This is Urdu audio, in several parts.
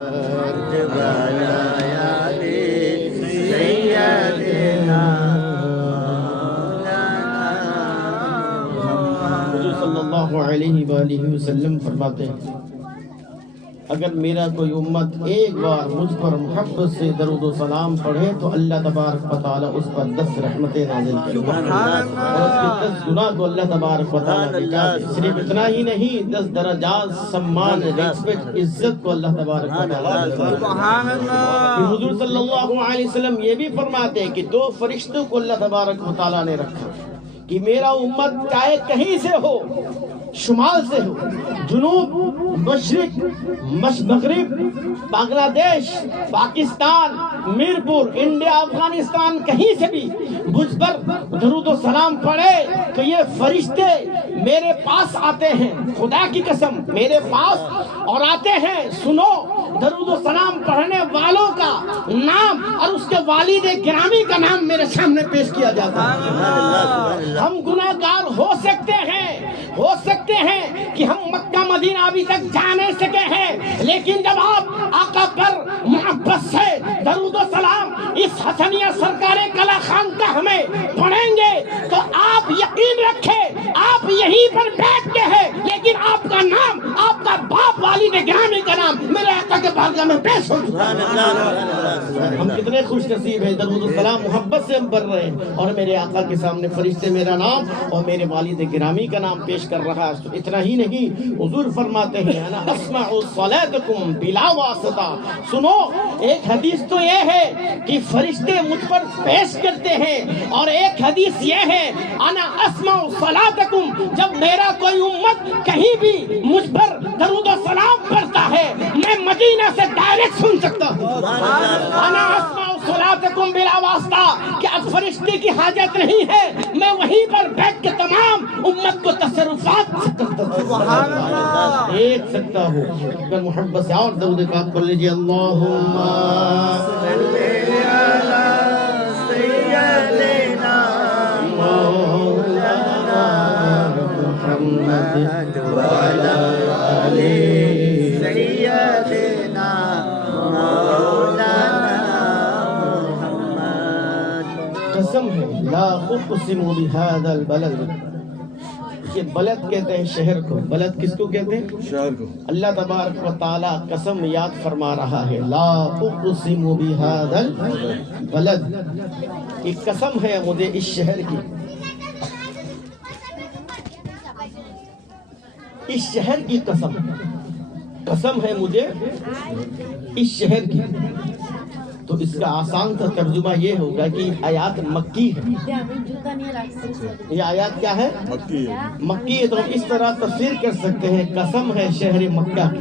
صلی اللہ علیہ وآلہ وسلم فرماتے ہیں اگر میرا کوئی امت ایک بار مجھ پر محبت سے درود و سلام پڑھے تو اللہ تبارک و تعالیٰ اس پر 10 رحمتیں نازل کرے اور اس کے 10 گناہ کو اللہ تبارک و تعالیٰ مٹا دے۔ صرف اتنا ہی نہیں، 10 درجات، سمان، ریسپیکٹ، عزت کو اللہ تبارک و تعالیٰ دے۔ حضور صلی اللہ علیہ وسلم یہ بھی فرماتے ہیں کہ 2 فرشتوں کو اللہ تبارک و تعالیٰ نے رکھا کہ میرا امت چاہے کہیں سے ہو، شمال سے ہو، جنوب، مشرق، مغرب، بنگلہ دیش، پاکستان، میرپور، انڈیا، افغانستان، کہیں سے بھی مجھ پر درود و سلام پڑھے تو یہ فرشتے میرے پاس آتے ہیں، خدا کی قسم میرے پاس اور آتے ہیں۔ سنو، درود و سلام پڑھنے والوں کا نام اور اس کے والد گرامی کا نام میرے سامنے پیش کیا جاتا ہے۔ ہم گناہ گار ہو سکتے ہیں کہ ہم مکہ مدینہ ابھی تک جا نہیں سکے ہیں، لیکن جب آپ آقا پر محبت سے درود و سلام اس حسنیہ سرکار کلا خان کا ہمیں پڑھیں گے تو آپ یقین رکھیں آپ یہیں پر بیٹھتے ہیں، لیکن آپ کا نام، آپ کا باپ والد گرامی کا نام میرے آقا کے بارگاہ میں پیش ہو چکا ہے۔ ہم کتنے خوش نصیب ہیں، درود و سلام محبت سے ہم پڑھ رہے ہیں اور میرے آقا کے سامنے فرشتے میرا نام اور میرے والد گرامی کا نام پیش کر رہا ہے۔ اتنا ہی نہیں، حضور فرماتے ہیں انا اسمع صلاتکم بلا واسطہ۔ سنو، ایک حدیث تو یہ ہے کہ فرشتے مجھ پر پیش کرتے ہیں، اور ایک حدیث یہ ہے انا اسمع صلاتکم، جب میرا کوئی امت کہیں بھی مجھ پر درود و سلام پڑھتا ہے میں مدینہ سے ڈائریکٹ سن سکتا ہوں۔ انا اسمع صلاتکم بلا واسطہ، کہ اب فرشتے کی حاجت نہیں ہے، میں وہیں پر بیٹھ کے تمام امت کو تصرفات ایک سکتا ہوں۔ اگر محبت سے اور درود پاک پڑھ لیجیے، اللہم صلی علی سیدنا مولانا محمد وعلی آل سیدنا مولانا محمد۔ قسم ہے لا اقسم بہذا البلد، یہ بلد کہتے ہیں شہر کو، بلد کس کو کہتے ہیں؟ شہر کو۔ اللہ تبارک و تعالیٰ قسم یاد فرما رہا ہے، لا اقسم بہذا البلد، یہ قسم ہے مجھے اس شہر کی، اس شہر کی قسم ہے مجھے اس شہر کی۔ تو اس کا آسان سا ترجمہ یہ ہوگا کہ آیات مکی ہے۔ یہ آیات کیا ہے؟ مکی ہے۔ تو ہم اس طرح تفسیر کر سکتے ہیں، قسم ہے شہر مکہ کی،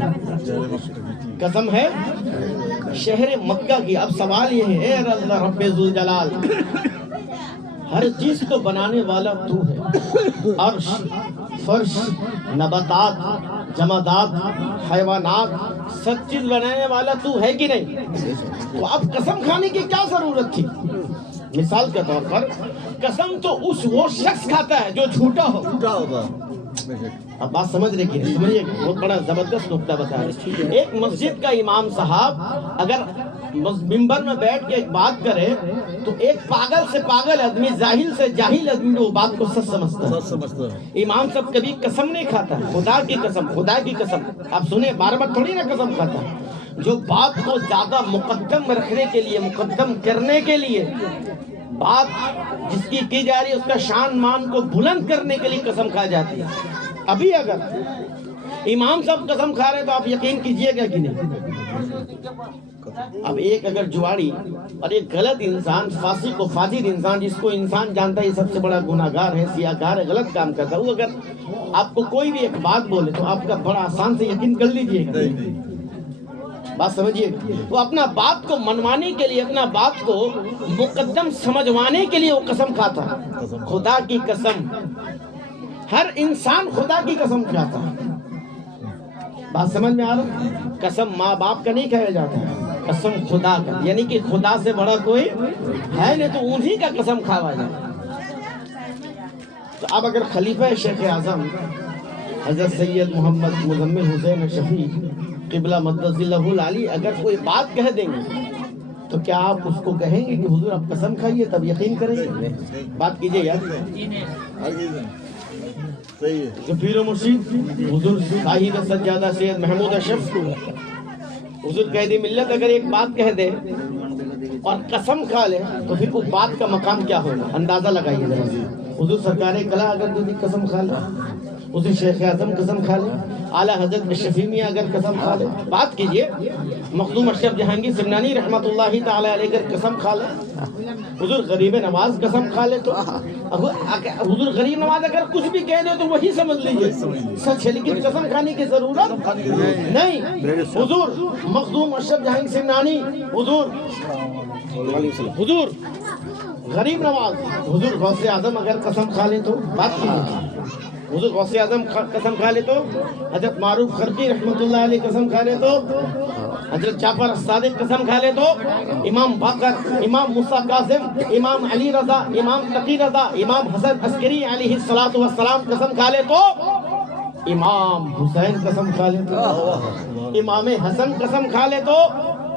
قسم ہے شہر مکہ کی۔ اب سوال یہ ہے، اے اللہ رب ذوالجلال، ہر چیز کو بنانے والا تو ہے، عرش، فرش، نباتات، جمادات، حیوانات، سب چیز بنانے والا تو ہے کہ نہیں؟ تو اب قسم کھانے کی کیا ضرورت تھی؟ مثال کے طور پر قسم تو وہ شخص کھاتا ہے جو جھوٹا ہوگا۔ اب بات سمجھ رہے کہ سمجھیے، بہت بڑا زبردست نقطہ بتا رہے۔ ایک مسجد کا امام صاحب اگر منبر میں بیٹھ کے ایک بات کرے تو ایک پاگل سے پاگل آدمی، جاہل سے جاہل آدمی وہ بات کو سچ سمجھتا ہے۔ امام صاحب کبھی قسم نہیں کھاتا، خدا کی قسم، خدا کی قسم۔ آپ سنیں، بار بار تھوڑی نا قسم کھاتا ہے، جو بات کو زیادہ مقدم رکھنے کے لیے، مقدم کرنے کے لیے، بات جس کی جا رہی ہے اس کا شان مان کو بلند کرنے کے لیے قسم کھا جاتی ہے۔ ابھی اگر امام صاحب قسم کھا رہے تو آپ یقین کیجئے گا کہ نہیں؟ اب ایک اگر جواری اور ایک غلط انسان، فاسق و فاجر انسان، جس کو انسان جانتا ہے یہ سب سے بڑا گناہگار ہے، سیاہکار ہے، غلط کام کرتا ہے، وہ اگر آپ کو کوئی بھی ایک بات بولے تو آپ کا بڑا آسان سے یقین کر لیجئے گا۔ بات سمجھیے، وہ اپنا بات کو منوانے کے لیے، اپنا بات کو مقدم سمجھوانے کے لیے وہ قسم کھاتا ہے۔ خدا کی قسم، ہر انسان خدا کی قسم کھاتا ہے۔ بات سمجھ میں آ رہا؟ قسم ماں باپ کا نہیں کہا جاتا ہے، قسم خدا کا، یعنی کہ خدا سے بڑا کوئی ہے نہیں تو انہی کا قسم کھاوا جائے۔ تو اب اگر خلیفہ شیخ اعظم حضرت سید محمد مزمل حسین شفیع قبلہ مدذلہ العلی اگر کوئی بات کہہ دیں گے تو کیا آپ اس کو کہیں گے کہ حضور آپ قسم کھائیے تب یقین کریں گے؟ بات کیجئے یار. جو پیر و مرشد حضور صاحب سجادہ سید محمود اشرف حضور قائد ملت اگر ایک بات کہہ دے اور قسم کھا لے تو پھر اس بات کا مقام کیا ہوگا اندازہ لگائیے ذرا. حضور سرکار کلا اگر جو قسم کھا لے, اسے شیخ اعظم قسم کھا لے, اعلیٰ حضرت شفیع میاں اگر قسم کھا لے, بات کیجئے مخدوم اشرف جہانگیر سمنانی رحمۃ اللہ تعالی علیہ اگر قسم کھا لے, حضور غریب نواز قسم کھا لے, تو حضور غریب نواز اگر کچھ بھی کہہ دے تو وہی سمجھ لیجیے سچ ہے, لیکن قسم کھانے کی ضرورت نہیں. حضور مخدوم اشرف جہانگیر سمنانی, حضور غریب نواز, حضور غوث اعظم اگر قسم کھا لے تو بات کیجیے, حضور غوث اعظم قسم کھا لے تو, حضرت معروف خرقی رحمۃ اللہ علیہ قسم کھا لے تو, حضرت جعفر الصادق قسم کھا لے تو, امام باقر, امام موسیٰ کاظم, امام علی رضا, امام تقی رضا, امام حسن عسکری علیہ الصلوۃ والسلام قسم کھا لے تو, امام حسین قسم کھا لے تو, امام حسن قسم کھا لے تو,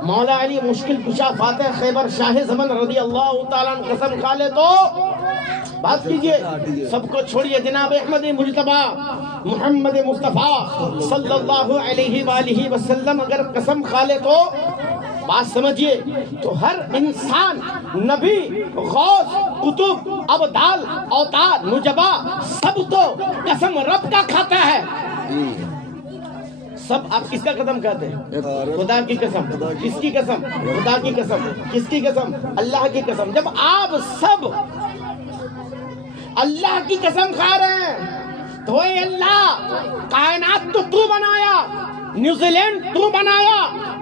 مولا علی مشکل کشا فاتح خیبر شاہ زمن رضی اللہ تعالیٰ قسم کھا لے تو, بات کیجئے. سب کو چھوڑیے, جناب احمد مجتبی محمد مصطفیٰ صلی اللہ علیہ وآلہ وسلم اگر قسم کھا لے تو بات سمجھیے, تو ہر انسان نبی, غوث, قطب, ابدال, اوتاد, نجبا سب تو قسم رب کا کھاتا ہے. سب آپ کس کا قسم کھاتے ہیں؟ خدا کی قسم. کس کی قسم؟ خدا کی قسم. کس کی قسم؟ اللہ کی قسم. جب آپ سب اللہ کی قسم کھا رہے ہیں تو اے اللہ, کائنات تو بنایا, نیوزی لینڈ تو بنایا,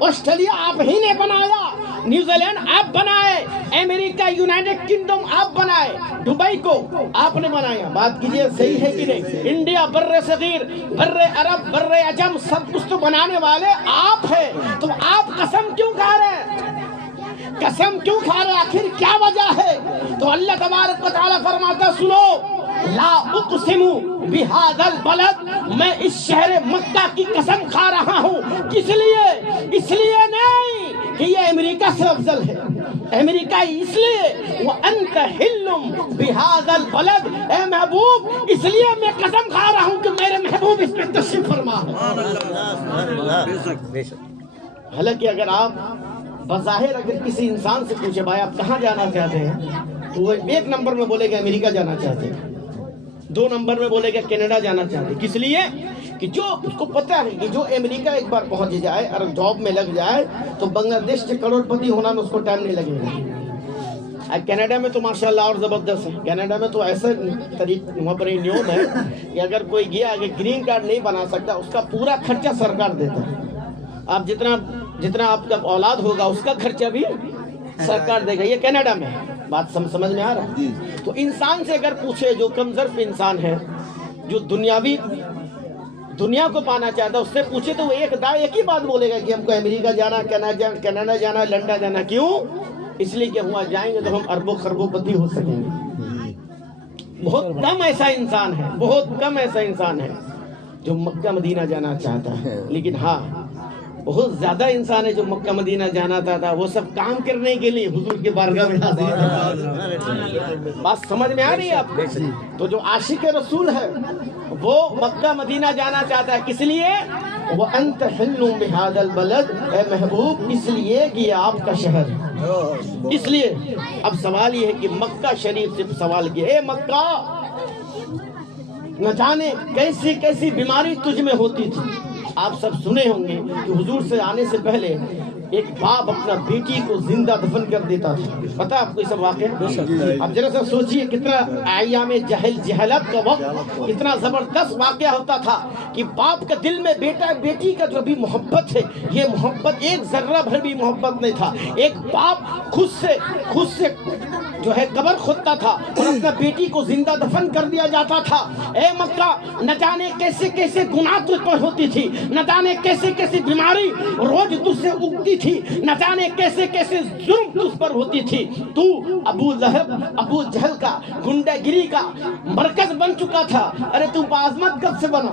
آسٹریلیا آپ ہی نے بنایا, نیوزی لینڈ آپ بنائے, امریکہ یونائٹڈ کنگڈم آپ بنائے, دبئی کو آپ نے بنایا. بات کیجئے صحیح ہے کہ نہیں؟ انڈیا, بر صغیر, بر عرب, بر عجم سب کچھ تو بنانے والے آپ ہیں, تو آپ قسم کیوں کھا رہے ہیں؟ قسم کیوں کھا رہے, آخر کیا وجہ ہے؟ تو اللہ تبارک و تعالیٰ فرماتا, سنو, لا اقسم بہذا البلد, میں اس شہر مکہ کی قسم کھا رہا ہوں. کس لیے؟ اس لیے نہیں کہ یہ امریکہ سے افضل ہے, امریکہ اس لیے وانت حل بہذا البلد, اے محبوب اس لیے میں قسم کھا رہا ہوں کہ میرے محبوب اس پہ تشریف فرما ہے. حالانکہ اگر آپ بظاہر اگر کسی انسان سے پوچھے بھائی آپ کہاں جانا چاہتے ہیں, تو وہ ایک نمبر میں بولے گا امریکہ جانا چاہتے ہیں, 2 نمبر میں بولے گا کینیڈا جانا چاہتے ہیں. کس لیے؟ کہ جو اس کو پتہ ہے کہ جو امریکہ ایک بار پہنچ جائے اور جاب میں لگ جائے تو بنگلہ دیش سے کروڑ پتی ہونا میں اس کو ٹائم نہیں لگے گا. کینیڈا میں تو ماشاءاللہ اور زبردست ہے. کینیڈا میں تو ایسا وہاں پر نیوم ہے کہ اگر کوئی گیا اگر گرین کارڈ نہیں بنا سکتا, اس کا پورا خرچہ سرکار دیتا ہے. آپ جتنا آپ کا اولاد ہوگا اس کا خرچہ بھی سرکار دے گا. یہ کینیڈا میں بات سمجھ میں آ رہا ہے. تو انسان سے اگر پوچھے جو کم ظرف انسان ہے, جو دنیا کو پانا چاہتا ہے, اس سے پوچھے تو وہ ایک ہی بات بولے گا کہ ہم کو امریکہ جانا, کینیڈا جانا, لنڈن جانا. کیوں؟ اس لیے کہ وہاں جائیں گے تو ہم اربوں خربوں پتی ہو سکیں گے. بہت کم ایسا انسان ہے جو مکہ مدینہ جانا چاہتا ہے. لیکن ہاں بہت زیادہ انسان ہے جو مکہ مدینہ جانا تھا, وہ سب کام کرنے کے لیے حضور کے بارگاہ میں حاضر. بات سمجھ میں آ رہی ہے آپ کو؟ تو جو عاشق رسول ہے وہ مکہ مدینہ جانا چاہتا ہے. کس لیے؟ وَأَنْتَ حِلٌّ بِهَذَا الْبَلَدِ, اے محبوب اس لیے کہ یہ آپ کا شہر ہے. اس لیے اب سوال یہ ہے کہ مکہ شریف سے سوال کیا, اے مکہ نہ جانے کیسی کیسی بیماری تجھ میں ہوتی تھی. آپ سب سنے ہوں گے کہ حضور سے آنے سے پہلے ایک باپ اپنا بیٹی کو زندہ دفن کر دیتا تھا. پتہ آپ کو یہ سب واقعہ؟ اب ذرا سا سوچئے کتنا ایام جہالت کا وقت کتنا زبردست واقعہ ہوتا تھا کہ باپ کا دل میں بیٹی کا جو بھی محبت ہے, یہ محبت ایک ذرہ بھر بھی محبت نہیں تھا. ایک باپ خود سے جو ہے قبر کھودتا تھا اور اپنا بیٹی کو زندہ دفن کر دیا جاتا تھا. اے مکہ نہ جانے کیسے کیسے گناہ تجھ پر ہوتی تھی, نہ جانے کیسے کیسے بیماری روز تجھ سے اگتی تھی, نہ جانے کیسے کیسے ظلم تجھ پر ہوتی تھی. تو ابو لہب ابو جہل کا گنڈا گری کا مرکز بن چکا تھا. ارے تو بعظمت کب سے بنا؟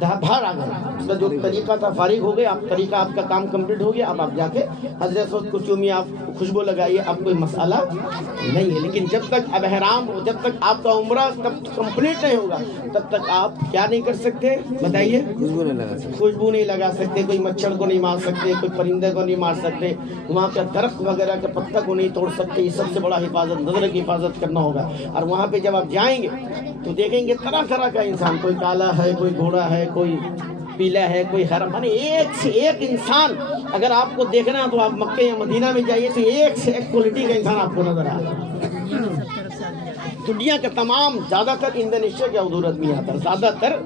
باہر آ گئے. اس کا جو طریقہ تھا فارغ ہو گئے آپ, طریقہ آپ کا کام کمپلیٹ ہو گیا. اب آپ جا کے حضرت کو چومیے, آپ خوشبو لگائیے, اب کوئی مسئلہ نہیں ہے. لیکن جب تک اب احرام, جب تک آپ کا عمرہ کمپلیٹ نہیں ہوگا تب تک آپ کیا نہیں کر سکتے بتائیے؟ خوشبو نہیں لگا سکتے, کوئی مچھر کو نہیں مار سکتے, کوئی پرندے کو نہیں مار سکتے, وہاں کا درخت وغیرہ کے پتا کو نہیں توڑ سکتے. یہ سب سے بڑا حفاظت, نظر کی حفاظت کرنا ہوگا. اور وہاں پہ جب آپ جائیں گے تو دیکھیں گے طرح طرح کا انسان, کوئی کالا ہے, کوئی گھوڑا ہے, کوئی پیلا ہے, کوئی ہرا, یعنی ایک سے ایک انسان. اگر آپ کو دیکھنا ہے تو آپ مکہ یا مدینہ میں جائیے تو ایک سے ایک کوالٹی کا انسان آپ کو نظر آئے گا. دنیا کا تمام, زیادہ تر انڈونیشیا کے حضور آدمی آتا ہے. زیادہ تر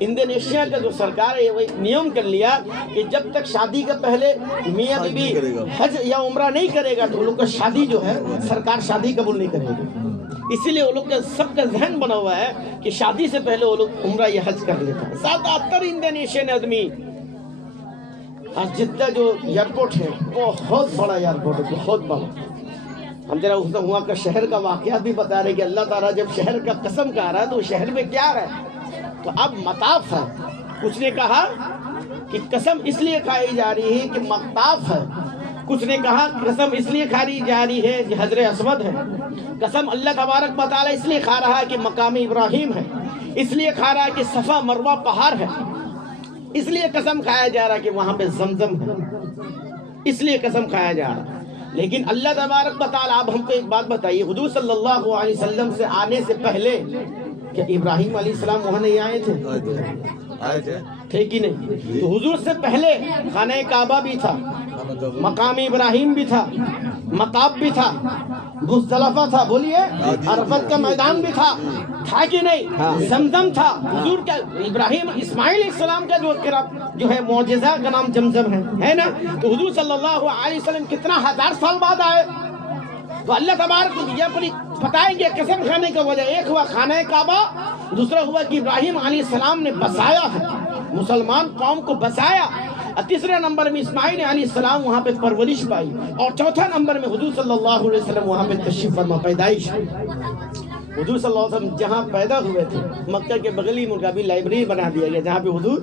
انڈونیشیا کا جو سرکار ہے وہ ایک نیم کر لیا کہ جب تک شادی کے پہلے میاں بیوی حج یا عمرہ نہیں کرے گا تو وہ لوگ کا شادی جو ہے سرکار شادی قبول نہیں کرے گی. اسی لیے وہ لوگ کا سب کا ذہن بنا ہوا ہے کہ شادی سے پہلے وہ لوگ عمرہ یا حج کر لیتا ہے. زیادہ تر انڈونیشین آدمی. اور جدہ جو ایئرپورٹ ہے بہت بڑا ایئرپورٹ ہے, بہت بڑا. ہم ذرا وہاں کا شہر کا واقعات بھی بتا رہے کہ اللہ تعالیٰ جب شہر کا قسم کہہ رہا ہے تو شہر میں کیا ہے, تو اب مطاف ہے. کچھ نے کہا کہ قسم اس لیے کھائی جا رہی ہے کہ مطاف ہے, کچھ نے کہا قسم اس لیے کھائی جا رہی ہے کہ حجر اسود ہے, قسم اللہ تبارک و تعالیٰ اس لیے کھا رہا ہے کہ مقام ابراہیم ہے, اس لیے کھا رہا ہے کہ صفا مروہ پہاڑ ہے, اس لیے قسم کھایا جا رہا ہے کہ وہاں پہ زمزم ہے, اس لیے قسم کھایا جا رہا ہے. لیکن اللہ تبارک و تعالیٰ, آپ ہم کو ایک بات بتائیے, حضور صلی اللہ علیہ وسلم سے آنے سے پہلے کہ ابراہیم علیہ السلام وہاں نہیں آئے تھے؟ تھے کہ نہیں؟ تو حضور سے پہلے خانہ کعبہ بھی تھا, مقام ابراہیم بھی تھا, مطاف بھی تھا, مزدلفہ تھا, بولیے, عرفات کا میدان بھی تھا کہ نہیں, زمزم تھا. حضور کا ابراہیم اسماعیل علیہ السلام کا جو ہے معجزہ کا نام زمزم ہے نا. تو حضور صلی اللہ علیہ وسلم کتنا ہزار سال بعد آئے. تو اللہ تبارک کو بتائیں گے قسم کھانے کا وجہ. ایک ہوا خانہ کعبہ, دوسرا ہوا کہ ابراہیم علیہ السلام نے بسایا ہے, مسلمان قوم کو بسایا. تیسرے نمبر میں اسماعیل علیہ السلام وہاں پہ پرورش پائی, اور چوتھا نمبر میں حضور صلی اللہ علیہ وسلم وہاں پہ تشریف فرما, پیدائش. حضور صلی اللہ علیہ وسلم جہاں پیدا ہوئے تھے مکہ کے بغلی میں بھی لائبریری بنا دیا گیا جہاں پہ حضور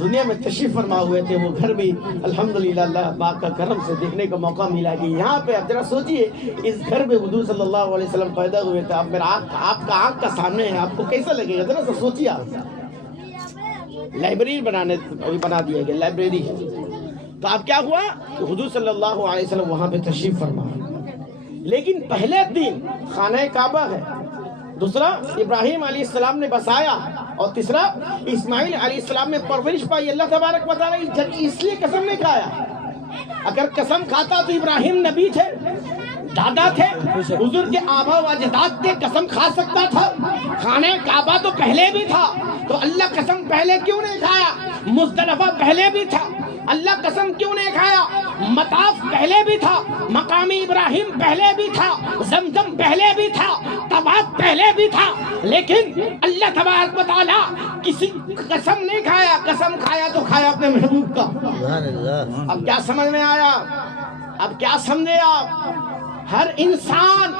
دنیا میں تشریف فرما ہوئے تھے. وہ گھر بھی الحمدللہ اللہ پاک کا کرم سے دیکھنے کا موقع ملا کہ یہاں پہ. اب ذرا سوچئے اس گھر میں حضور صلی اللہ علیہ وسلم پیدا ہوئے تھے. اب میرا آپ کا آنکھ کا سامنے ہے, آپ کو کیسا لگے گا ذرا سا سوچیے. آپ لائبریری بنا دیا گیا, لائبریری. تو اب کیا ہوا کہ حضور صلی اللہ علیہ وسلم وہاں پہ تشریف فرما. لیکن پہلے دن خانہ کعبہ ہے, دوسرا ابراہیم علیہ السلام نے بسایا, اور تیسرا اسماعیل علیہ السلام نے پرورش پائی. اللہ تبارک و تعالیٰ اس لیے قسم نہیں کھایا. اگر قسم کھاتا تو ابراہیم نبی تھے, دادا تھے, حضور کے آبا و اجداد تھے, قسم کھا سکتا تھا. خانہ کعبہ تو پہلے بھی تھا, تو اللہ قسم پہلے کیوں نہیں کھایا؟ مزدلفہ پہلے بھی تھا, اللہ قسم کیوں نہیں کھایا؟ مطاف پہلے بھی تھا, مقام ابراہیم پہلے بھی تھا, زمزم پہلے بھی تھا, طواف پہلے بھی تھا. لیکن اللہ تبارک و تعالیٰ کسی قسم نہیں کھایا. قسم کھایا تو کھایا اپنے محبوب کا. اب کیا سمجھ میں آیا؟ اب کیا سمجھے آپ؟ ہر انسان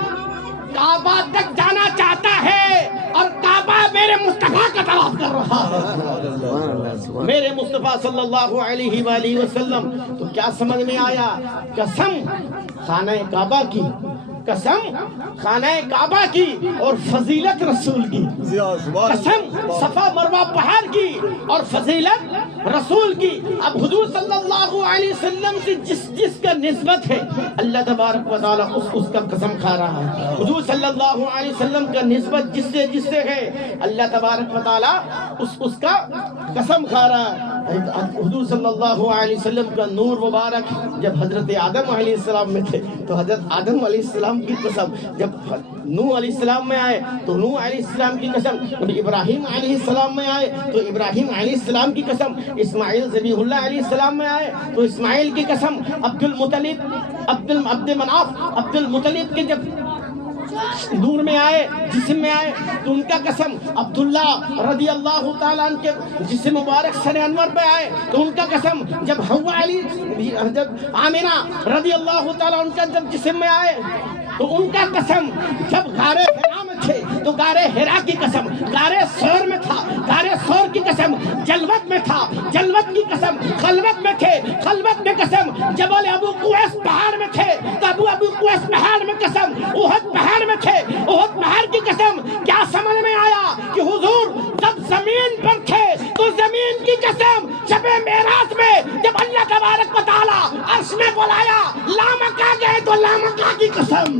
کعبہ تک جانا چاہتا ہے, اور کعبہ میرے مصطفیٰ کا طواف کر رہا ہے, میرے مصطفیٰ صلی اللہ علیہ وآلہ وسلم. تو کیا سمجھ میں آیا؟ قسم خانہ کعبہ کی, قسم خانہ کعبہ کی, اور فضیلت رسول کی. قسم صفا مروہ پہاڑ کی, اور فضیلت رسول کی. اب حضور صلی اللہ علیہ وسلم سے جس کا نسبت ہے اللہ تبارک و تعالیٰ اس کا قسم کھا رہا ہے. حضور صلی اللہ علیہ وسلم کا نسبت جس سے ہے اللہ تبارک و تعالیٰ اس کا قسم کھا رہا ہے. حضور صلی اللہ علیہ وسلم کا نور مبارک جب حضرت آدم علیہ السلام میں تھے تو حضرت آدم علیہ السلام کی قسم, جب نوح علیہ السلام میں آئے تو نوح علیہ السلام کی قسم, جب ابراہیم علیہ السلام میں آئے تو ابراہیم علیہ السلام کی قسم, اسماعیل ذبیح اللہ علیہ السلام میں آئے تو اسماعیل کی قسم, عبد مناف عبد المطلب کے جب نور میں آئے, جسم میں آئے تو ان کا قسم, عبداللہ رضی اللہ تعالیٰ عنہ کے جسم مبارک سر انور پہ آئے تو ان کا قسم, جب حوا علی جب آمنہ رضی اللہ تعالیٰ عنہ کا جب جسم میں آئے تو ان کا قسم, جب غار حرا میں تھے تو تو غارِ حرا کی قسم غارِ ثور میں تھا، غارِ ثور کی قسم جلوت میں تھا، جلوت کی قسم خلوت میں تھے، خلوت میں قسم جبل ابو قویس پہاڑ میں تھے تو ابو قویس پہاڑ میں قسم احد پہاڑ میں تھے، احد پہاڑ کی قسم۔ کیا سمجھ میں آیا کہ حضور جب زمین پر تھے تو زمین کی قسم شب معراج میں جب اللہ تبارک و تعالیٰ عرش میں بلایا لامکہ گئے تو لامکہ کی قسم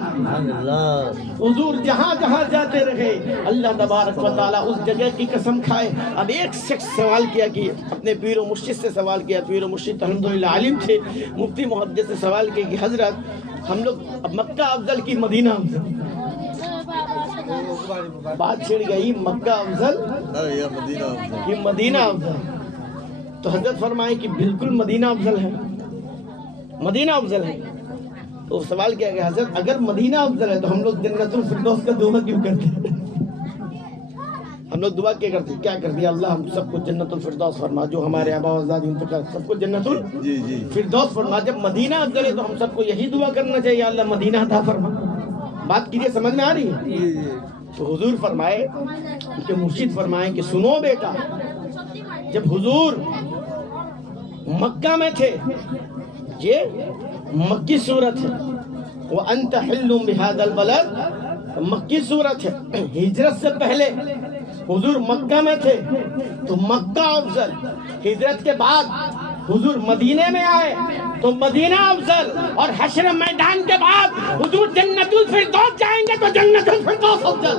حضور جہاں جہاں جاتے رہے اللہ تبارک و تعالیٰ اس جگہ کی قسم کھائے۔ اب ایک شخص سوال کیا کہ اپنے پیر و مرشد سے سوال کیا، پیر و مرشد الحمدللہ عالم تھے، مفتی محدث سے سوال کیا کہ حضرت ہم لوگ اب مکہ افضل کی مدینہ افضل؟ بات چھڑ گئی مکہ افضل کہ مدینہ افضل؟ تو حضرت فرمائے کہ بالکل مدینہ افضل ہے، مدینہ افضل ہے۔ تو سوال کیا کہ حضرت اگر مدینہ افضل ہے تو ہم لوگ جنت الفردوس کا دعا کیوں کرتے ہیں؟ ہم لوگ دعا کیا کرتے ہیں؟ کیا کرتے ہیں؟ اللہ ہم سب کو جنت الفردوس فرما، جو ہمارے آبا و اجداد انتقال سب کو جنت الفردوس فرما۔ جب مدینہ افضل ہے تو ہم سب کو یہی دعا کرنا چاہیے اللہ مدینہ عطا فرما۔ بات کیجیے، سمجھ میں آ رہی ہے؟ تو حضور فرمائے کہ مرشد فرمائے کہ سنو بیٹا، جب حضور مکہ میں تھے، یہ مکی صورت ہے، وَأَنْتَ حِلٌّ بِهَذَا الْبَلَدِ مکی صورت ہے۔ ہجرت سے پہلے حضور مکہ میں تھے تو مکہ افضل، ہجرت کے بعد حضور مدینے میں آئے تو مدینہ افضل، اور حشر میدان کے بعد حضور جنت الفردوس جائیں گے تو جنت الفردوس افضل،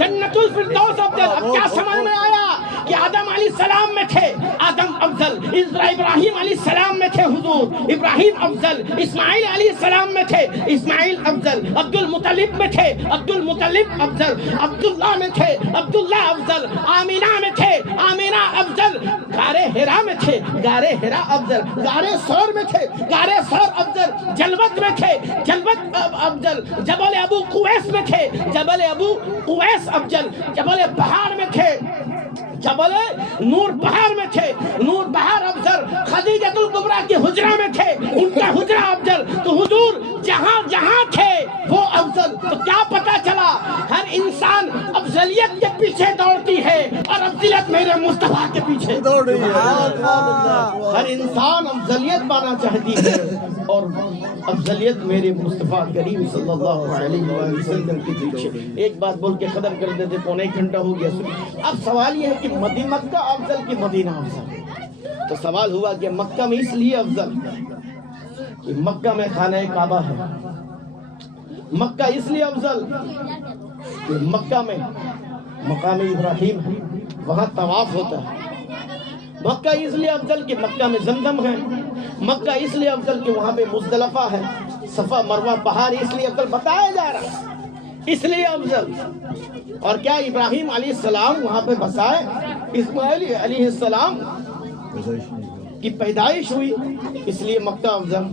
جنت الفردوس افضل۔ اب کیا سمجھ میں آیا کہ آدم علیہ السلام میں تھے آدم افضل، ابراہیم علیہ السلام میں تھے حضور ابراہیم افضل، اسماعیل علیہ السلام میں تھے اسماعیل افضل، عبد المطلب میں تھے عبد المطلب افضل، عبداللہ میں تھے عبداللہ افضل، آمینہ میں تھے آمینہ افضل، غارِ حرا میں تھے غارِ حرا افضل، غارِ ثور میں تھے غارِ ثور افضل، جلوت میں تھے جلوت افضل، جبل ابو قویس میں تھے جبل ابو قویس افضل، جبل پہاڑ میں تھے جبل نور پہاڑ میں تھے نور پہاڑ افضل، خدیجۃ الکبریٰ کی حجرہ میں تھے ان کا حجرہ افضل۔ تو حضور جہاں جہاں تھے وہ افضل۔ تو کیا پتا چلا؟ ہر انسان افضلیت کے پیچھے دوڑتی ہے اور افضلیت میرے مصطفیٰ کے پیچھے دوڑ رہی ہے۔ ہر انسان افضلیت پانا چاہتی ہے اور افضلیت میرے مصطفیٰ کریم صلی اللہ علیہ وآلہ وسلم کے پیچھے۔ ایک بات بول کے ختم کر دیتے، پونے ایک گھنٹہ ہو گیا۔ اب سوال یہ ہے کہ مکہ افضل کہ مدینہ افضل؟ تو سوال ہوا کہ مکہ میں اس لیے افضل کہ مکہ میں خانہ کعبہ ہے، مکہ اس لیے افضل کہ مکہ میں مقام ابراہیم ہے، وہاں طواف ہوتا ہے، مکہ اس لیے افضل کہ مکہ میں زمزم ہے، مکہ اس لیے افضل کہ وہاں پہ مزدلفہ ہے، صفا مروہ پہاڑ اس لیے افضل بتایا جا رہا ہے، اس لیے افضل۔ اور کیا ابراہیم علیہ السلام وہاں پہ بسائے، اسماعیل علیہ السلام کی پیدائش ہوئی، اس لیے مکہ افضل۔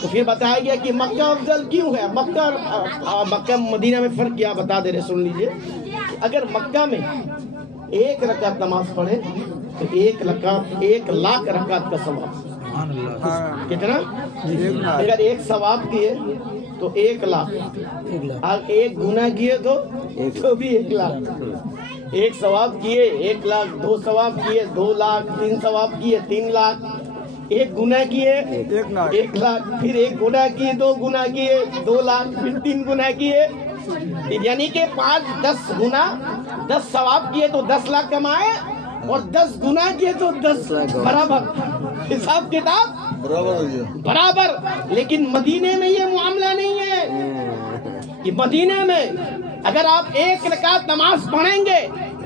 تو پھر بتایا گیا کہ مکہ افضل کیوں ہے؟ مکہ مدینہ میں فرق کیا بتا دے رہے، سن لیجئے۔ اگر مکہ میں ایک رکعت نماز پڑھے تو 1,00,000 رکعت کا ثواب۔ کتنا؟ اگر ایک ثواب کیے تو 1,00,000، اور ایک گناہ کیے تو بھی 1,00,000۔ ایک ثواب کیے 1,00,000، 2 ثواب کیے 2,00,000، 3 ثواب کیے 3,00,000، ایک گناہ کیے 1,00,000، پھر ایک گناہ کیے 2 گناہ کیے 2,00,000، پھر 3 گناہ کیے، یعنی کہ 5-10 گناہ، 10 ثواب کیے تو 10,00,000 کمائے، اور 10 گناہ کیے تو 10 برابر، حساب کتاب برابر۔ لیکن مدینے میں یہ معاملہ نہیں ہے کہ مدینے میں اگر آپ 1 رکعت نماز پڑھیں گے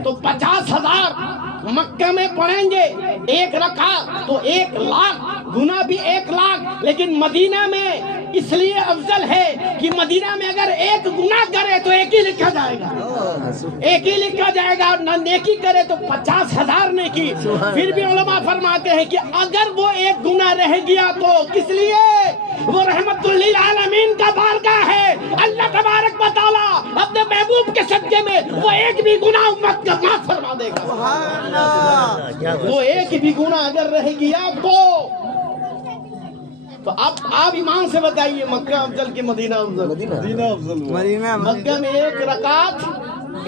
تو 50,000، مکہ میں پڑھیں گے 1 رکعت تو 1,00,000، گناہ بھی 1,00,000۔ لیکن مدینہ میں اس لیے افضل ہے کہ مدینہ میں اگر ایک گناہ کرے تو 1 ہی لکھا جائے گا، 1 ہی لکھا جائے گا، اور نہ نیکی کرے تو 50,000 نیکی۔ پھر بھی علماء فرماتے ہیں کہ اگر وہ ایک گناہ رہ گیا تو کس لیے؟ وہ رحمت للعالمین کا بارگاہ ہے، اللہ تبارک و تعالیٰ اپنے محبوب کے صدقے میں وہ ایک بھی گناہ امت کا معاف فرما دے گا۔ وہ ایک بھی گناہ اگر رہ گیا تو اب آپ ایمان سے بتائیے، مکہ افضل کہ مدینہ افضل؟ مدینہ افضل۔ مکہ میں 1 رکعت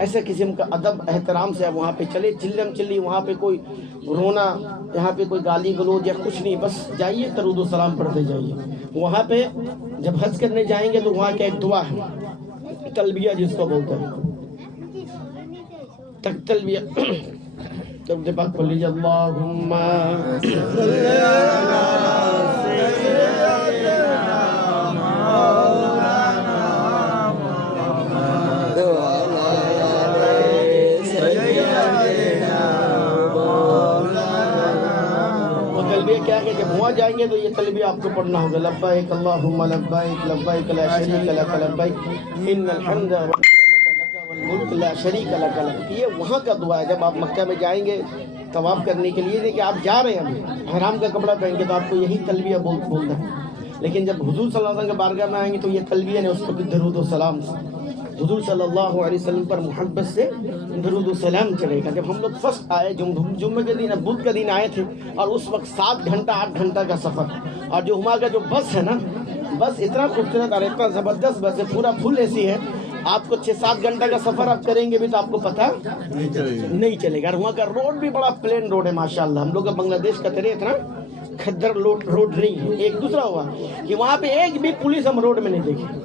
ایسے قسم کا ادب احترام سے آپ وہاں پہ چلے. چلم چلی وہاں پہ کوئی رونا, یہاں پہ کوئی گالی گلوچ یا کچھ نہیں, بس جائیے درود و سلام پڑھتے جائیے. وہاں پہ جب حج کرنے جائیں گے تو وہاں کا ایک دعا ہے, تلبیہ جس کو بولتے ہیں, تلبیہ تب پاک پڑھ لیجیے, اللہم کیا کہ جب وہاں جائیں گے تو یہ تلبیہ آپ کو پڑھنا ہوگا, لبیک اللہم لبیک لبیک لا شریک لک لبیک ان الحمد والنعمت لک والملک لا شریک لک لبیک. یہ وہاں کا دعا ہے. جب آپ مکہ میں جائیں گے طواف کرنے کے لیے, کہ آپ جا رہے ہیں ابھی احرام کا کپڑا پہن کے, تو آپ کو یہی تلبیہ بولنا ہے. لیکن جب حضور صلی اللہ علیہ وسلم کے بارگاہ میں آئیں گے تو یہ تلبیہ نے اس کو بھی درود و سلام, حضور صلی اللہ علیہ وسلم پر محبت سے درود و سلام چلے گا. جب ہم لوگ فرسٹ آئے جمعہ کے دن, بدھ کا دن آئے تھے, اور اس وقت 7 گھنٹہ 8 گھنٹہ کا سفر, اور جو وہاں کا جو بس ہے نا, بس اتنا خوبصورت اور اتنا زبردست بس ہے, پورا فل اے سی ہے. آپ کو 6-7 گھنٹہ کا سفر آپ کریں گے بھی تو آپ کو پتہ نہیں چلے گا. اور وہاں کا روڈ بھی بڑا پلین روڈ ہے ماشاءاللہ. ہم لوگ کا بنگلہ دیش کا طرح اتنا کھدر روڈ نہیں ہے. ایک دوسرا ہوا کہ وہاں پہ ایک بھی پولیس ہم روڈ میں نہیں دیکھے,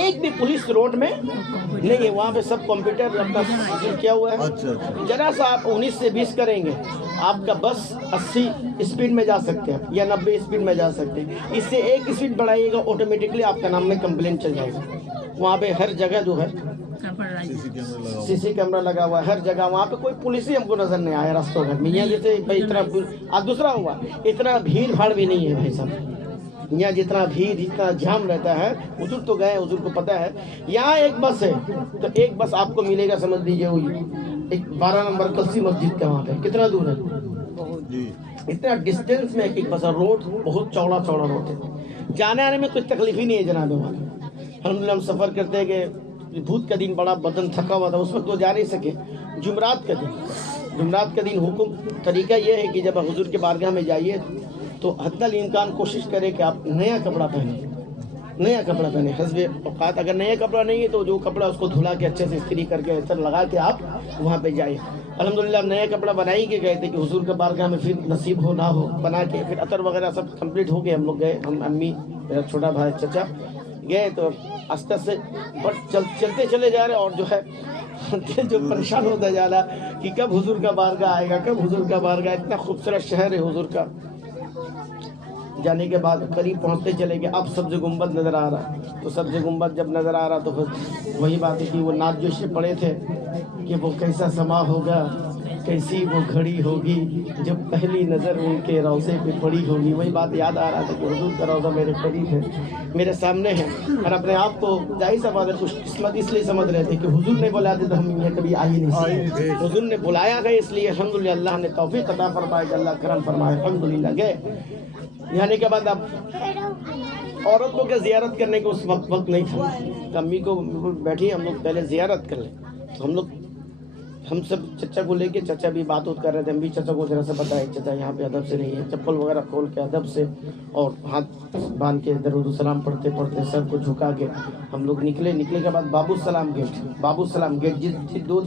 ایک بھی پولیس روڈ میں نہیں ہے. وہاں پہ سب کمپیوٹر اپنا کیا ہوا ہے. ذرا سا آپ 19 سے 20 کریں گے, آپ کا بس 80 اسپیڈ میں جا سکتے ہیں یا 90 اسپیڈ میں جا سکتے ہیں. اس سے 1 اسپیڈ بڑھائیے گا, آٹومیٹکلی آپ کا نام میں کمپلین چل جائے گا. وہاں پہ ہر جگہ جو ہے سی سی کیمرہ لگا ہوا ہے, ہر جگہ. وہاں پہ کوئی پولیس ہی ہم کو نظر نہیں آیا راستوں گھر میں. یہاں جیسے بھائی اتنا دوسرا ہوا, اتنا بھیڑ بھاڑ بھی نہیں ہے بھائی صاحب. یہاں جتنا بھیڑ جتنا جام رہتا ہے, حضور تو گئے, حضور کو پتہ ہے. یہاں ایک بس ہے تو ایک بس آپ کو ملے گا, سمجھ لیجیے ایک 12 نمبر کلسی مسجد کا, وہاں پہ کتنا دور ہے, اتنا ڈسٹینس میں ایک بس. روڈ بہت چوڑا روڈ ہے, جانے آنے میں کوئی تکلیف ہی نہیں ہے جناب. وہاں الحمدللہ ہم سفر کرتے ہیں کہ بھوت کا دن بڑا بدن تھکا ہوا تھا, اس وقت وہ جا نہیں سکے. جمعرات کا دن حکم طریقہ یہ ہے کہ جب حضور کے بارگاہ میں جائیے تو حتی الامکان کوشش کرے کہ آپ نیا کپڑا پہنیں, حسب اوقات. اگر نیا کپڑا نہیں ہے تو جو کپڑا اس کو دھلا کے اچھے سے استری کر کے عطر لگا کے آپ وہاں پہ جائیں. الحمدللہ ہم نیا کپڑا بنا ہی کے گئے تھے کہ حضور کے بارگاہ میں پھر نصیب ہو نہ ہو, بنا کے پھر عطر وغیرہ سب کمپلیٹ ہو گئے. ہم لوگ گئے, ہم امی, میرا چھوٹا بھائی, چچا گئے. تو آستہ سے چلتے چلے جا رہے, اور جو ہے دل جو پریشان ہوتا جا رہا کہ کب حضور کا بارگاہ آئے گا, کب حضور کا بارگاہ. اتنا خوبصورت شہر ہے حضور کا. جانے کے بعد قریب پہنچتے چلے گئے, اب سبز گنبد نظر آ رہا. تو سبز گنبد جب نظر آ رہا تو پھر وہی بات ہے کہ وہ نعت جو سے پڑے تھے کہ وہ کیسا سما ہوگا, کیسی وہ گھڑی ہوگی جب پہلی نظر ان کے روضے پہ پڑی ہوگی. وہی بات یاد آ رہا تھا کہ حضور کا روضہ میرے قریب ہے, میرے سامنے ہے. اور اپنے آپ کو ظاہر سا بات ہے خوش قسمت اس لیے سمجھ رہے تھے کہ حضور نے بلاتے تو ہم یہ کبھی آ ہی نہیں سکتے. حضور نے بلایا گئے, اس لیے الحمدللہ اللہ نے توفیق عطا فرمایا کہ اللہ کرم فرمائے. الحمدللہ گئے. یعنی کے بعد اب عورتوں کے زیارت کرنے کو اس وقت نہیں تھا. امی کو بیٹھی, ہم لوگ پہلے زیارت کر لیں. تو ہم سب چچا کو لے کے, چچا بھی بات کر رہے تھے, ہم بھی چچا کو ذرا سا بتائے چچا یہاں پہ ادب سے نہیں ہے, چپل وغیرہ کھول کے ادب سے اور ہاتھ باندھ کے درود و سلام پڑھتے سر کو جھکا کے ہم لوگ نکلے کے بعد بابو السلام گیٹ جس 2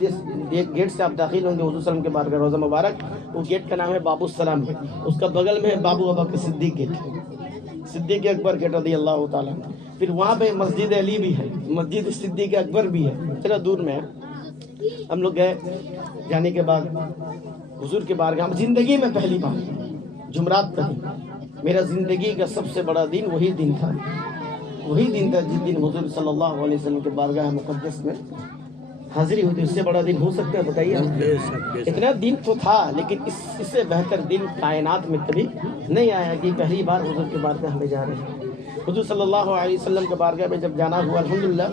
گیٹ سے آپ داخل ہوں گے حضور صلی اللہ علیہ وسلم کے بارگاہ روضہ مبارک, وہ گیٹ کا نام ہے بابو السلام گیٹ. اس کا بغل میں ہے بابو ابکر صدیق گیٹ, صدیق اکبر گیٹ رضی اللہ تعالیٰ. پھر وہاں پہ مسجد علی بھی ہے, مسجد صدیق اکبر بھی ہے, ذرا دور میں ہے. ہم لوگ گئے. جانے کے بعد حضور کے بارگاہ میں زندگی میں پہلی بار جمعرات کا دن, میرا زندگی کا سب سے بڑا دن وہی دن تھا جس دن حضور صلی اللہ علیہ وسلم کے بارگاہ مقدس میں حاضری ہوتی. اس سے بڑا دن ہو سکتا ہے بتائیے؟ اتنا دن تو تھا, لیکن اس سے بہتر دن کائنات میں کبھی نہیں آیا کہ پہلی بار حضور کے بارگاہ میں جا رہے ہیں. حضور صلی اللہ علیہ وسلم کے بارگاہ میں جب جانا ہوا, الحمدللہ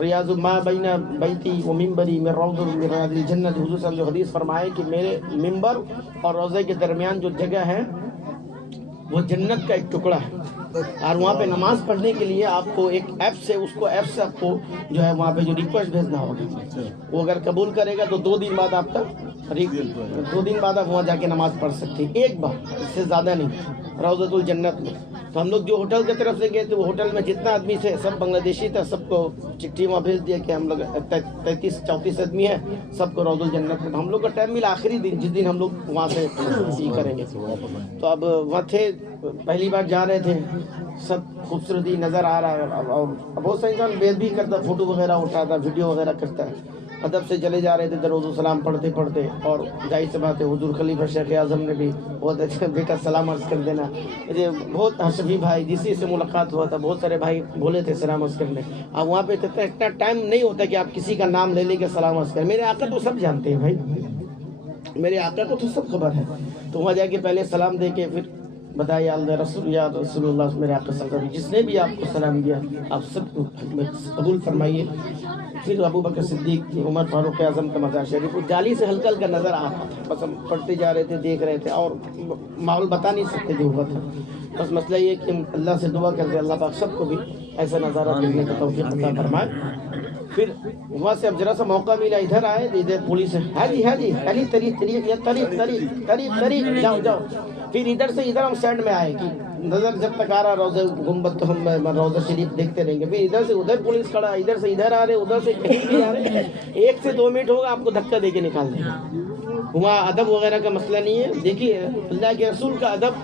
ریاض ما بین بیتی و منبری من روض من ریاض الجنہ, حضور صلی اللہ علیہ وسلم جو حدیث فرمائے کہ میرے منبر اور روضے کے درمیان جو جگہ ہے وہ جنت کا ایک ٹکڑا ہے. اور وہاں پہ نماز پڑھنے کے لیے آپ کو ایک ایپ سے آپ کو جو ہے وہاں پہ جو ریکویسٹ بھیجنا ہوگا, وہ اگر قبول کرے گا تو 2 دن بعد آپ کا 2 دن بعد آپ وہاں جا کے نماز پڑھ سکتے ہیں, ایک بار, اس سے زیادہ نہیں. روضۃ الجنت میں تو ہم لوگ جو ہوٹل کی طرف سے گئے تھے وہ ہوٹل میں جتنا آدمی تھے سب بنگلہ دیشی تھا، سب کو چٹھی وہاں بھیج دیا کہ ہم لوگ 33-34 آدمی ہیں، سب کو روض الجنت میں۔ ہم لوگ کا ٹائم ملا آخری دن، جس دن ہم لوگ وہاں سے یہ کریں گے۔ تو اب وہاں تھے، پہلی بار جا رہے تھے، سب خوبصورتی نظر آ رہا ہے، اور بہت سا انسان بیل بھی کرتا، فوٹو وغیرہ اٹھاتا، ویڈیو وغیرہ کرتا ہے۔ ادب سے چلے جا رہے تھے درود و سلام پڑھتے پڑھتے، اور ظاہر سی بات ہے حضور خلیفہ شیخ اعظم نے بھی بہت اچھا بیٹا سلام عرض کر دینا۔ مجھے بہت حشفی بھائی جسی سے ملاقات ہوا تھا، بہت سارے بھائی بولے تھے سلام عرض کرنے۔ اب وہاں پہ اتنا ٹائم نہیں ہوتا کہ آپ کسی کا نام لے لے کے سلام عرض کریں۔ میرے آقا تو سب جانتے ہیں بھائی، میرے آقا کو تو سب خبر ہے۔ تو وہاں جا کے پہلے سلام دے کے پھر بتایا یا رسول اللہ، میرے آقا صلی اللہ علیہ وسلم جس نے بھی آپ کو سلام دیا آپ سب کو قبول فرمائیے۔ پھر ابو بکر صدیق، عمر فاروق اعظم کا مزار شریف وہ جالی سے ہلکا ہلکا نظر آ رہا تھا، بس ہم پڑھتے جا رہے تھے، دیکھ رہے تھے، اور ماحول بتا نہیں سکتے جو ہوا تھا۔ بس مسئلہ یہ کہ اللہ سے دعا کرتے اللہ پاک سب کو بھی ایسا نظارہ دیکھنے کا توفیق عطا فرمائے۔ پھر وہاں سے اب ذرا سا موقع ملا، ادھر آئے تو ادھر پولیس ہے، ہاں جی علی طریق جاؤ جاؤ۔ پھر ادھر سے ادھر ہم سائڈ میں آئے کہ نظر جب تک آ رہا روضہ گنبد تو ہم روضہ شریف دیکھتے رہیں گے۔ پھر ادھر سے ادھر پولیس کھڑا، ادھر سے ادھر آ رہے، ادھر سے کہیں بھی آ رہے، 1 سے 2 منٹ ہوگا آپ کو دھکا دے کے نکال دیں گے۔ وہاں ادب وغیرہ کا مسئلہ نہیں ہے۔ دیکھیے اللہ کے رسول کا ادب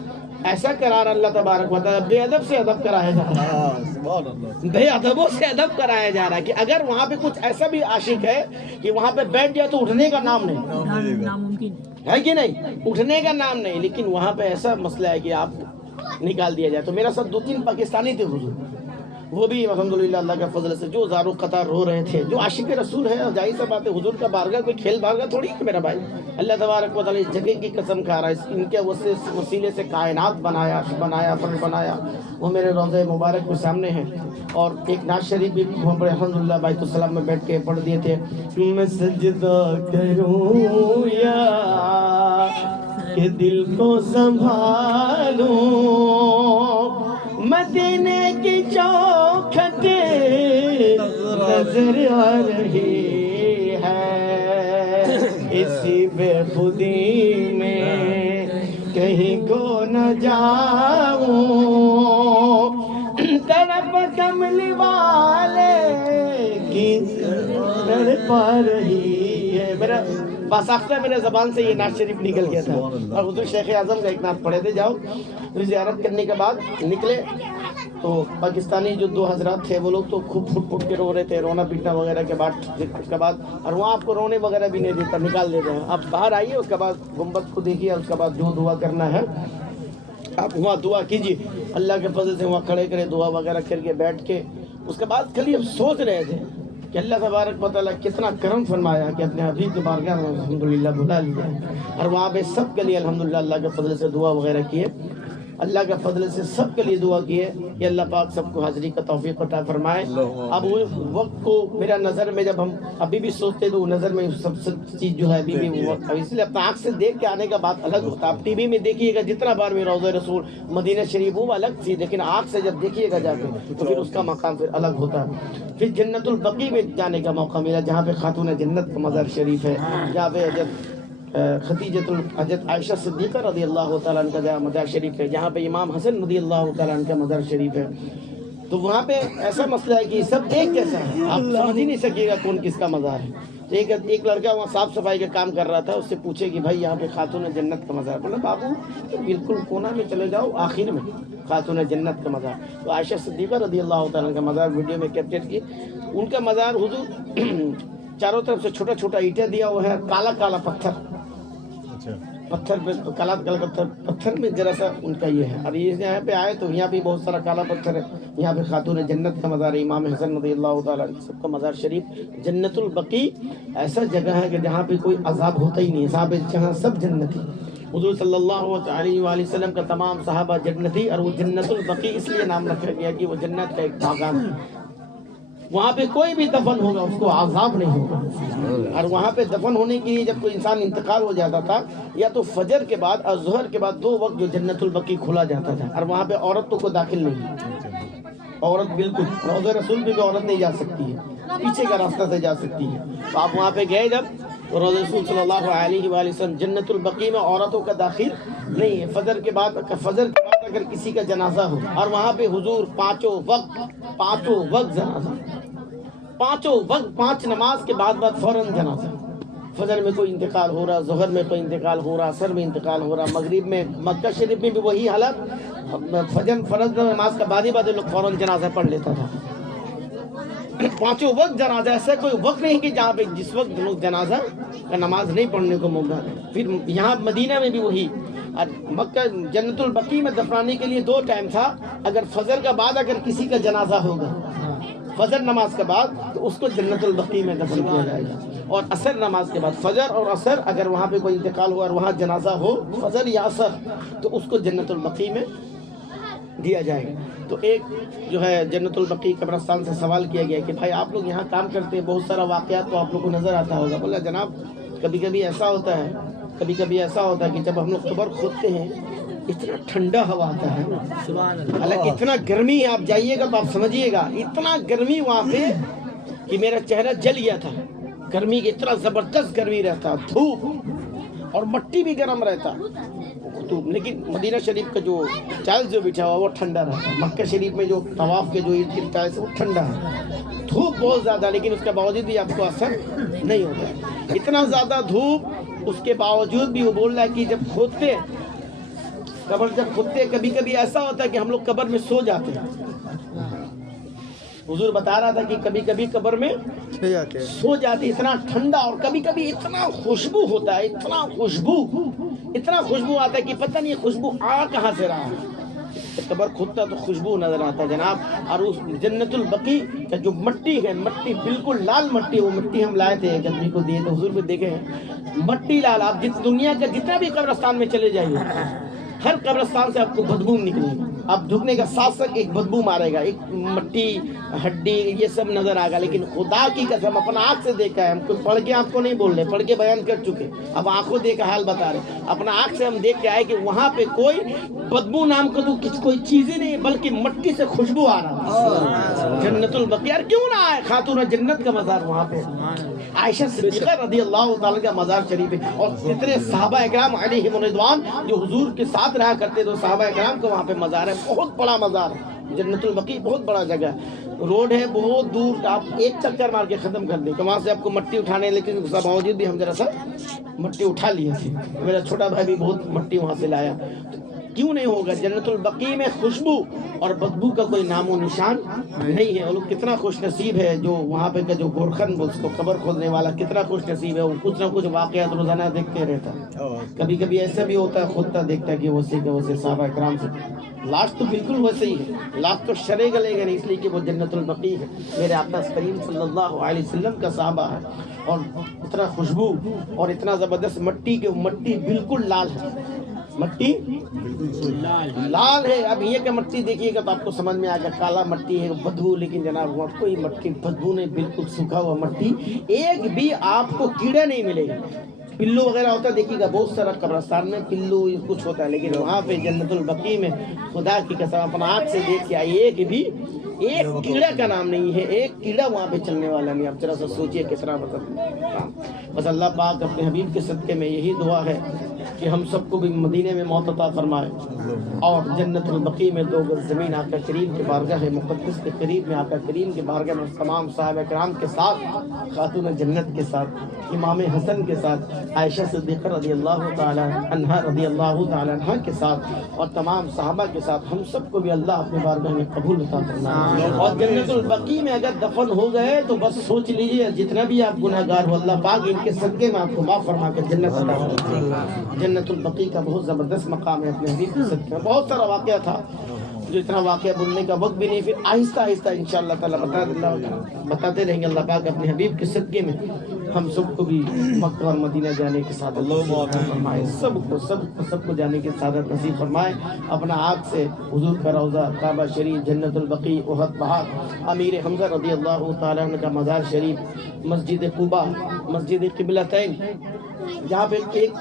ایسا قرار اللہ تبارک و تعالیٰ بے ادب سے ادب کرایا جا رہا ہے، بے ادبوں سے ادب کرایا جا رہا ہے کہ اگر وہاں پہ کچھ ایسا بھی عاشق ہے کہ وہاں پہ بیٹھ جائے تو اٹھنے کا نام نہیں ہے کہ نہیں، اٹھنے کا نام نہیں، لیکن وہاں پہ ایسا مسئلہ ہے کہ آپ نکال دیا جائے۔ تو میرا ساتھ 2-3 پاکستانی تھے حضور، وہ بھی الحمدللہ اللہ کا فضل سے جو زارو قطار رو رہے تھے، جو عاشق رسول ہے، اور ظاہر سی بات ہے حضور کا بارگاہ کوئی کھیل بارگاہ تھوڑی ہے میرا بھائی۔ اللہ تبارک و تعالیٰ اس جگہ کی قسم کھا رہا ہے، ان کے وسیلے سے کائنات بنایا، وہ میرے روضہ مبارک کے سامنے ہیں۔ اور ایک نعت شریف بھی وہاں پر الحمدللہ بیت السلام میں بیٹھ کے پڑھ دیے تھے، میں سجدہ کروں یا کہ دل کو سنبھالوں، مدینے کی چوکھٹ نظر آ رہی ہے، اسی بے خودی میں کہیں کو نہ جاؤں، طرف کملی والے کی تڑپ آ رہی ہے۔ میرا باساختہ میرے زبان سے یہ نعت شریف نکل گیا تھا، اور حضور شیخ اعظم کا ایک نعت پڑھے تھے۔ جاؤ زیارت کرنے کے بعد نکلے تو پاکستانی جو 2 حضرات تھے وہ لوگ تو خوب پھٹ کے رو رہے تھے، رونا پیٹنا وغیرہ کے بعد، اور وہاں آپ کو رونے وغیرہ بھی نہیں دیتا، نکال دیتے ہیں۔ آپ باہر آئیے، اس کے بعد گنبد کو دیکھیے، اس کے بعد جو دعا کرنا ہے آپ وہاں دعا کیجیے، اللہ کے فضل سے وہاں کھڑے کرے دعا وغیرہ کر کے بیٹھ کے۔ اس کے بعد کل ہم سوچ رہے تھے کہ اللہ تبارک و تعالیٰ کتنا کرم فرمایا کہ اپنے حبیب کے بارگاہ میں الحمدللہ بلا لیا، اور وہاں پہ سب کے لیے الحمدللہ اللہ کے فضل سے دعا وغیرہ کیے، اللہ کے فضل سے سب کے لیے دعا کیے کہ اللہ پاک سب کو حاضری کا توفیق عطا فرمائے۔ اب وہ وقت کو میرا نظر میں جب ہم ابھی بھی سوچتے تو نظر میں سب چیز جو ہے ابھی بھی وہ وقت، اس لیے اپنا آنکھ سے دیکھ کے آنے کا بات الگ ہوتا ہے۔ آپ ٹی وی میں دیکھیے گا جتنا بار میں روضہ رسول مدینہ شریف وہ الگ تھی، لیکن آنکھ سے جب دیکھیے گا جا کے تو پھر اس کا مقام پھر الگ ہوتا ہے۔ پھر جنت البقیع میں جانے کا موقع ملا، جہاں پہ خاتون جنت کا مزار شریف ہے، جہاں پہ حضرت عائشہ صدیقہ رضی اللہ تعالیٰ عنہ کا مزار شریف ہے، جہاں پہ امام حسن رضی اللہ تعالیٰ عنہ کا مزار شریف ہے۔ تو وہاں پہ ایسا مسئلہ ہے کہ سب ایک جیسا ہے، آپ سمجھ ہی نہیں سکیے گا کون کس کا مزار ہے۔ تو ایک لڑکا وہاں صاف صفائی کا کام کر رہا تھا، اس سے پوچھے کہ بھائی یہاں پہ خاتون جنت کا مزار، بولا بابو بالکل کونا میں چلے جاؤ، آخر میں خاتون جنت کا مزار۔ تو عائشہ صدیقہ رضی اللہ تعالیٰ عنہ کا مزار ویڈیو میں کیپچر کی، ان کا مزار حضور چاروں طرف سے چھوٹا چھوٹا اینٹیں دیا ہوا ہے، کالا کالا پتھر پہ، کالا کالا پتھر میں ذرا سا ان کا یہ ہے۔ اب یہاں پہ آئے تو یہاں بھی بہت سارا کالا پتھر ہے، یہاں پہ خاتون جنت کا مزار ہے، امام حسن رضی اللہ تعالیٰ عنہ سب کا مزار شریف۔ جنت البقیع ایسا جگہ ہے کہ جہاں پہ کوئی عذاب ہوتا ہی نہیں، جہاں سب جنتی۔ حضور صلی اللہ علیہ وآلہ وسلم کا تمام صحابہ جنتی، اور وہ جنت البقیع اس لیے نام رکھا گیا کہ وہ جنت کا ایک باغان ہے، وہاں پہ کوئی بھی دفن ہوگا اس کو عذاب نہیں ہوگا۔ اور وہاں پہ دفن ہونے کے لیے جب کوئی انسان انتقال ہو جاتا تھا، یا تو فجر کے بعد اور ظہر کے بعد 2 وقت جو جنت البقیع کھلا جاتا تھا، اور وہاں پہ عورتوں کو داخل نہیں، عورت بالکل روضہ رسول بھی عورت نہیں جا سکتی ہے، پیچھے کا راستہ سے جا سکتی ہے۔ تو آپ وہاں پہ گئے جب تو روضہ رسول صلی اللہ علیہ وآلہ وسلم جنت البقیع میں عورتوں کا داخل نہیں ہے، فجر کے بعد اگر کسی کا جنازہ ہو اور وہاں پہ حضور پانچوں وقت جنازہ، پانچوں وقت 5 نماز کے بعد فوراً جنازہ، فجر میں کوئی انتقال ہو رہا، ظہر میں کوئی انتقال ہو رہا، عصر میں انتقال ہو رہا، مغرب میں، مکہ شریف میں بھی وہی حالت، فجر فرض نماز کا بعد لوگ فوراً جنازہ پڑھ لیتا تھا۔ 5 وقت جنازہ، ایسا کوئی وقت نہیں کہ جہاں پہ جس وقت لوگ جنازہ کا نماز نہیں پڑھنے کو موقع دیں۔ پھر یہاں مدینہ میں بھی وہی، مکہ جنت البقیع میں دفنانے کے لیے 2 ٹائم تھا، اگر فجر کا بعد اگر کسی کا جنازہ ہوگا فجر نماز کے بعد تو اس کو جنت البقیع میں دفن کیا جائے گا، اور عصر نماز کے بعد فجر اور عصر اگر وہاں پہ کوئی انتقال ہوا اور وہاں جنازہ ہو فجر یا عصر تو اس کو جنت البقیع میں دیا جائے گا۔ تو ایک جو ہے جنت البقیع قبرستان سے سوال کیا گیا کہ بھائی آپ لوگ یہاں کام کرتے ہیں، بہت سارا واقعات تو آپ لوگ کو نظر آتا ہوگا۔ بولا جناب کبھی کبھی ایسا ہوتا ہے کہ جب ہم لوگ قبر کھودتے ہیں اتنا ٹھنڈا ہوا آتا ہے، حالانکہ اتنا گرمی ہے، آپ جائیے گا تو آپ سمجھیے گا اتنا گرمی وہاں پہ کہ میرا چہرہ جل گیا تھا، گرمی کی اتنا زبردست گرمی رہتا، دھوپ اور مٹی بھی گرم رہتا، لیکن مدینہ شریف کا جو ٹائلس جو بچھا ہوا وہ ٹھنڈا رہتا ہے، مکہ شریف میں جو طواف کے جو ٹائلس وہ ٹھنڈا ہے، دھوپ بہت زیادہ، لیکن اس کے باوجود بھی آپ کو اثر نہیں ہوتا ہے، اتنا زیادہ دھوپ، اس کے باوجود بھی وہ بول رہا ہے کہ جب کھودتے قبر کبھی کبھی ایسا ہوتا ہے کہ ہم لوگ قبر میں سو جاتے ہیں، حضور بتا رہا تھا کہ کبھی کبھی قبر میں سو جاتے، اتنا ٹھنڈا، اور کبھی کبھی اتنا خوشبو ہوتا ہے، اتنا خوشبو آتا ہے کہ پتہ نہیں خوشبو آ کہاں سے رہا ہے، قبر کھودتا تو خوشبو نظر آتا ہے جناب۔ اور اس جنت البقیع کا جو مٹی ہے، مٹی بالکل لال مٹی، وہ مٹی ہم لائے تھے ایک آدمی کو دیے تو حضور بھی دیکھے ہیں مٹی لال، آپ جس دنیا کا جتنا بھی قبرستان میں چلے جائیے ہر قبرستان سے آپ کو بدبو نکلے گی، آپ جھکنے کا ساتھ ساتھ ایک بدبو مارے گا، ایک مٹی ہڈی یہ سب نظر آئے گا، لیکن خدا کی قسم اپنا آنکھ سے دیکھا ہے، ہم کو پڑھ کے آپ کو نہیں بول رہے، پڑھ کے بیان کر چکے، اب آنکھوں دیکھا حال بتا رہے، اپنا آنکھ سے ہم دیکھ کے آئے کہ وہاں پہ کوئی بدبو نام کا تو کوئی چیز ہی نہیں، بلکہ مٹی سے خوشبو آ رہا، جنت البقیع کیوں نہ آئے، خاتون جنت کا مزار وہاں پہ، عائشہ صدیقہ رضی اللہ تعالیٰ کا مزار شریف ہے، اور کتنے صحابہ اکرام علیہم الرضوان جو حضور کے ساتھ رہا کرتے تو صحابہ اکرام کا وہاں پہ مزار ہے، بہت بڑا مزار ہے جنت البقیع، بہت بڑا جگہ ہے، روڈ ہے بہت دور، آپ ایک چکر مار کے ختم کر دیں کہ وہاں سے آپ کو مٹی اٹھانے، لیکن اس کے باوجود بھی ہم ذرا سا مٹی اٹھا لیے تھے، میرا چھوٹا بھائی بھی بہت مٹی وہاں سے لایا، کیوں نہیں ہوگا، جنت البقیع میں خوشبو اور بدبو کا کوئی نام و نشان نہیں ہے، وہ لوگ کتنا خوش نصیب ہے جو وہاں پہ کا جو گورکھن اس کو قبر کھودنے والا کتنا خوش نصیب ہے، وہ کچھ نہ کچھ واقعات روزانہ دیکھتے رہتا ہے، کبھی کبھی ایسا بھی ہوتا ہے خودتا دیکھتا ہے کہ ویسے صحابہ اکرام سے لاش تو بالکل ویسے ہی ہے، لاش تو شرے گلے گا نہیں، اس لیے کہ وہ جنت البقیع ہے، میرے آقا کریم صلی اللہ علیہ وسلم کا صحابہ ہے، اور اتنا خوشبو اور اتنا زبردست مٹی بالکل لال ہے، مٹی لال ہے، اب یہ کہ مٹی دیکھیے گا تو آپ کو سمجھ میں آ گیا کالا مٹی ہے بدبو، لیکن جناب وہاں کوئی مٹی بدبو نہیں، بالکل سوکھا ہوا مٹی، ایک بھی آپ کو کیڑا نہیں ملے گا، پلو وغیرہ ہوتا ہے دیکھیے گا بہت سارا قبرستان میں پلو کچھ ہوتا ہے، لیکن وہاں پہ جنت البقیع میں خدا کی قسم اپنا آنکھ سے دیکھ کے آئیے کہ بھی ایک کیڑا کا نام نہیں ہے، ایک کیڑا وہاں پہ چلنے والا نہیں، آپ ذرا سا سوچئے کتنا بس اللہ پاک اپنے حبیب کے صدقے میں یہی دعا ہے کہ ہم سب کو بھی مدینے میں موت عطا فرمائے، اور جنت البقیع میں 2 گز زمین آقا کریم کے بارگاہ مقدس کے قریب میں آقا کریم کے بارگاہ میں تمام صحابہ کرام کے ساتھ، خاتون جنت کے ساتھ، امام حسن کے ساتھ، عائشہ صدیقہ رضی اللہ تعالی عنہا رضی اللہ تعالی عنہا کے ساتھ، اور تمام صحابہ کے ساتھ ہم سب کو بھی اللہ اپنے بارگاہ میں قبول عطا فرمائے، اور جنت البقیع میں اگر دفن ہو گئے تو بس سوچ لیجیے جتنا بھی آپ گناہ گار ہو اللہ پاک ان کے صدقے میں آپ کو معاف فرما کے جنت عطا فرمائے۔ جنت البقیع کا بہت زبردست مقام ہے اپنے حبیب کے صدقے میں، بہت سارا واقعہ تھا جو اتنا واقعہ بولنے کا وقت بھی نہیں، پھر آہستہ آہستہ انشاءاللہ تعالیٰ بتاتے رہیں گے، اللہ پاک اپنے حبیب کے صدقے میں ہم سب کو بھی مکہ اور مدینہ جانے کی سعادت نصیب فرمائے، سب کو جانے کی سعادت نصیب فرمائے، اپنا آنکھ سے حضور کا روضہ، کعبہ شریف، جنت البقیع، احد پہاڑ، امیر حمزہ رضی اللہ تعالیٰ عنہ کا مزار شریف، مسجد قباء، مسجد قبلتین، جہاں پہ ایک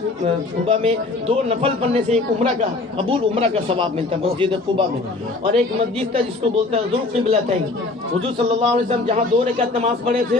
قباء میں 2 نفل پڑھنے سے ایک عمرہ کا قبول عمرہ کا ثواب ملتا ہے مسجد قباء میں، اور ایک مسجد تھا جس کو بولتا ہے ذوالقبلتین، حضور صلی اللہ علیہ وسلم جہاں 2 رکعت نماز پڑھے تھے